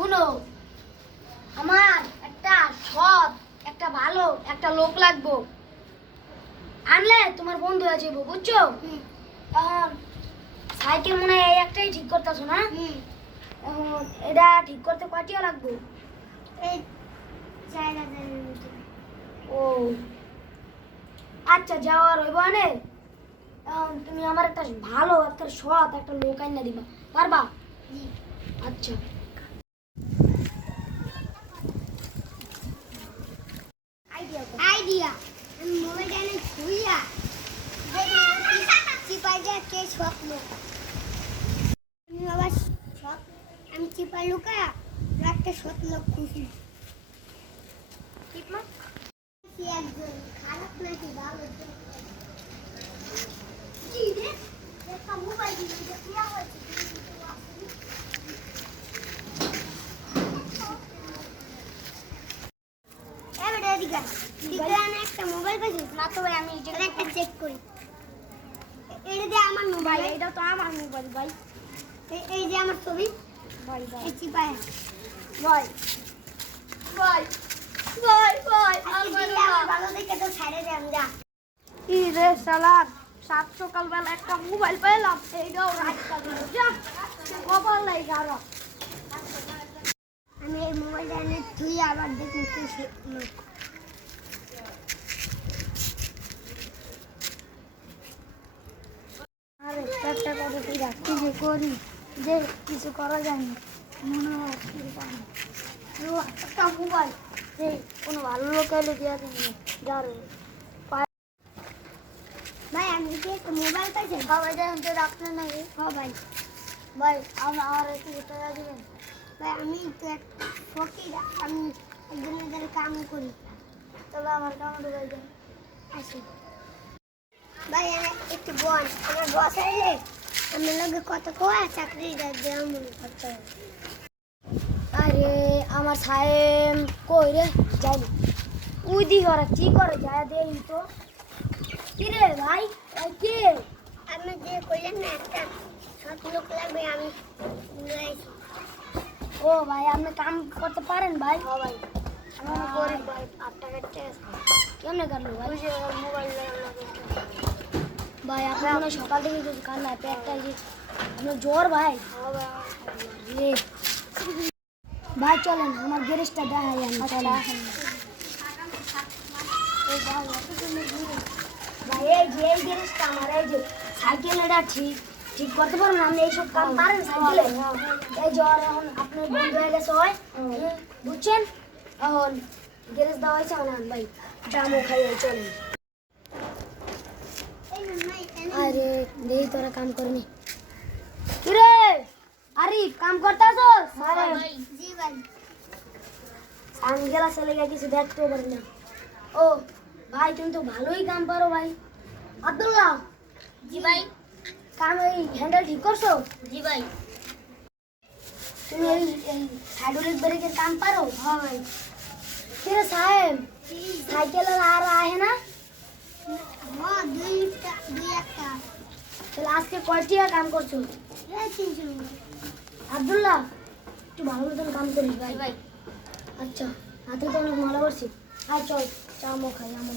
শুনো, আমার একটা সৎ, একটা ভালো একটা লোক লাগবো। আনলে তোমার বন্ধু হয়ে যাবো, বুঝছো? এখন সাইকেল মনে হয় এই একটাই ঠিক করতেছো না? এখন এটা ঠিক করতে কয়টিয়া লাগবো? এই 4000-এর মতো। ও আচ্ছা, যাওয়ার হইব আনে। এখন তুমি আমার একটা ভালো একটা সৎ একটা লোক আইনা দিবা, পারবা? জি। আচ্ছা। আইডিয়া আমি মোবাইলটা এনে ধুইয়া চিপাই দিয়ে কে স্বপ্ন আমি আবার আমি চিপাই লুকা একটা স্বপ্ন খুশি টিপমা কি একজন খারাপ নাকি ভালো কি রে একটা মোবাইল দিয়ে দিয়া হয়েছে একটা মোবাইল পাইছি না তো ভাই, আমি এটা একটা চেক করি এটা দিয়ে আমার ভাই, মোবাইল এটা তো আমার মোবাইল ভাই। এই যে আমার ছবি ভাই ভাই এই চিপায় ভাই ভাই ভাই ভাই ভালো দেখে তো ছাড়ে দেন যা কি রে শালার, সাত সকালবেলা একটা মোবাইল পেলাম, এইটাও রাখতে দিল। যা কপাল নাই কারো। আমি এই মোবাইলটা এনে তুই আবার দেখি কি লোক আরে একটা কথা তুই রাখছি যে করি যে কিছু করা যায় না, মনে হয় একটা মোবাইল এই কোনো ভালো লোক এলে দিয়া দিন যার ভাই আমি কি একটা মোবাইল পাইছি সবাই দেখেন তো রাখতে নাকি। হ্যাঁ ভাই ভাই আমার একটু টাকা দিবেন। ভাই আমি তো এক ফকির আমি একজনের কাম করি তবে আমার কেমন ঢুকাই দেন। আসি ভাই আমি একটু বোন আমার বস আইলে আমার লগে কত কোয়া চাকরি দেওয়া মনে করতে আরে আমার সাহেব কই রে, যাই উই দি ওরা কি করে যায় দেই তো। কি রে ভাই, ওই কে? আমি যে কইলেন না একটা সৎ লোক লাগবে আমি নিয়ে আইছি। ও ভাই, আপনি কাম করতে পারেন ভাই? হ্যাঁ ভাই আমার গরিব ভাই, 8 টাকা কেমনে কাটলো ভাই? মোবাইল ভাই আপনার মনে হয় সকাল থেকে কিছু কান না, পেটটা যে আপনার জ্বর ভাই। রে ভাই চলেন আমার গ্যারেজটা দেখাই আমি। ভাই এই যে এই গ্যারেজটা আমার, এই যে সাইকেল এটা ঠিক ঠিক করতে পারেন আপনি? এইসব কাম পারেন সাইকেলে? এই জ্বর এখন আপনার বন্ধ হয়ে গেছে হয়, বুঝছেন? এখন গ্যারেজ দেওয়া হয়েছে না ভাই, জামও খাইয়ে চলেন। আরে দেই তোরা কাম করনি কিরে? আরে কাম করতাছস? জি ভাই আমি গেলা চলে গিয়ে কিছু দেখতেও পারি না। ও ভাই, তুমি তো ভালোই কাম পারো ভাই। আব্দুল্লাহ, জি ভাই কাম এই হ্যান্ডেল ঠিক করছো? জি ভাই তুমি এই হাইড্রোলিক ব্রেকের কাম পারো? হ্যাঁ ভাই। কিরে সাহেব, সাইকেলের আর আহে না? হ্যাঁ দুই একটা তাহলে আজকে কয়টি কাম করছো? 300 আব্দুল্লাহ, একটু ভালো মতন কাম করিস ভাই। ভাই আচ্ছা, হাতে তো অনেক মজা করছি। আয় চল, চা মো খাই আমার।